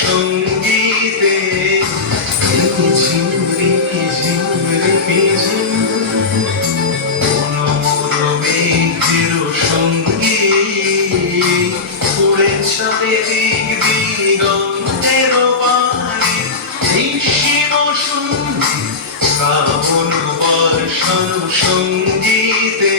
সঙ্গীতে মেঘের সঙ্গী উড়ে চলে দিক দিগন্তের পানে নিঃসীম শুনবি শ্রাবণ বর্ষণ সঙ্গীতে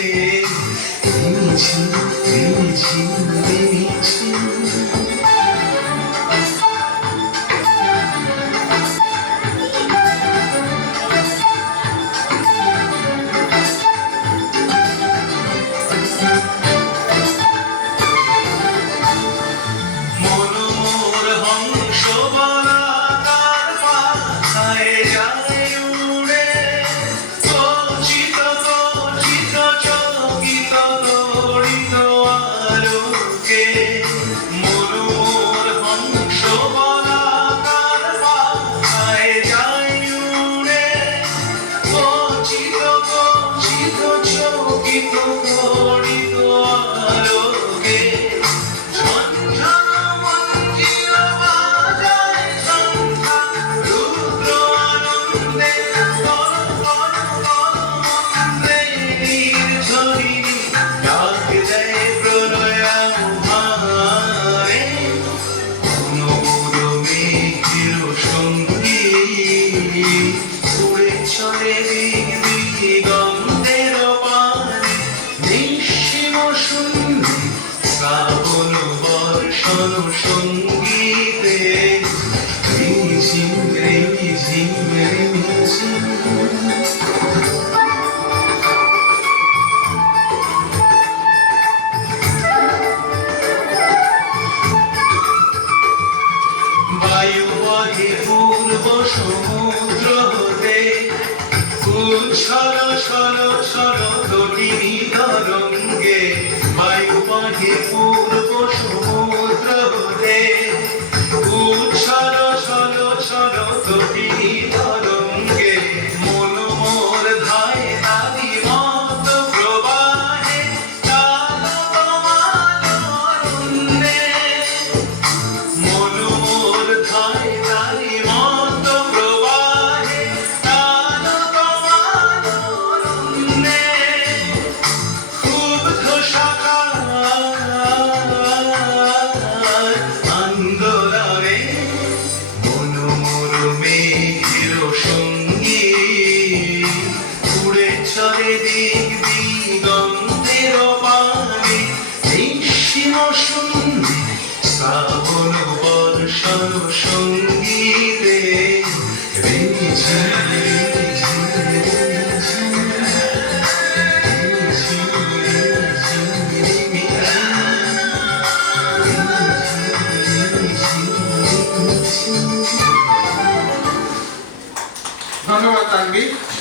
সঙ্গীতে বায়ু বহে পূর্ব সমুদ্র হতে উচ্ছল ছল ছল তটিনী তরঙ্গে বায়ু বহে পূর্ব সমুদ্র হতে উচ্ছল ছল ছল তটিনী তরঙ্গে মন মোর ধায় নারী মত প্রবাহে কাল তোমার অরণ্যে মন মোর ধায় নারী মত প্রবাহে কাল তোমার অরণ্যে ক্ষুব্ধ সকাল আন্দোলনে মন মোর মেঘের সঙ্গী উড়ে চলে দিক দিগন্তের পানে নিঃসীম শুনবি শ্রাবণ বর্ষণ সঙ্গীতে ধন্যবাদ তানভীর।